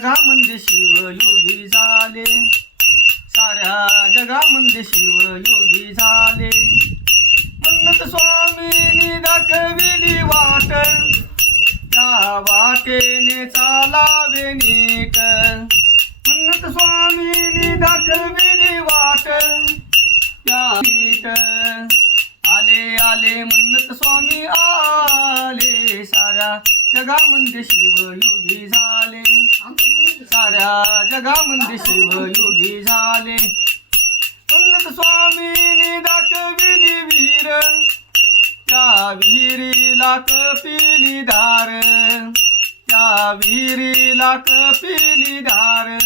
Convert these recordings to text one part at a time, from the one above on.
जगामध्ये शिवयोगी झाले, साऱ्या जगामध्ये शिवयोगी झाले. म्हणत स्वामींनी दाखविली वाट, त्या वाटेने चालावे नीट. म्हणत स्वामींनी दाखविली वाट, त्या नीट. आले आले म्हणत स्वामी आले, साऱ्या जगामध्ये शिवयोगी झाले, साऱ्या जगामध्ये शिवयोगी झाले. म्हणत स्वामींनी दाखविली विहीर, त्या विहिरीला कपिली धार, त्या विहिरीला कपिली धार.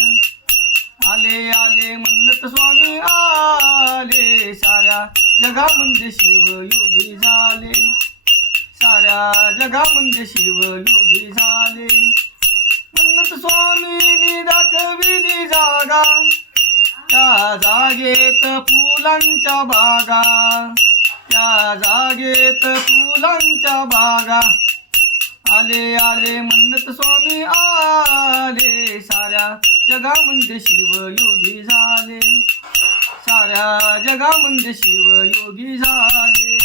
आले आले म्हणत स्वामी आले, साऱ्या जगामध्ये शिवयोगी झाले, साऱ्या जगामध्ये शिवयोगी झाले. म्हणत स्वामींनी दाखविली जागा, त्या जागेत फुलांच्या बागा, त्या जागेत फुलांच्या बागा. आले आले म्हणत स्वामी आले, साऱ्या जगामध्ये शिवयोगी झाले, साऱ्या जगामध्ये शिवयोगी झाले.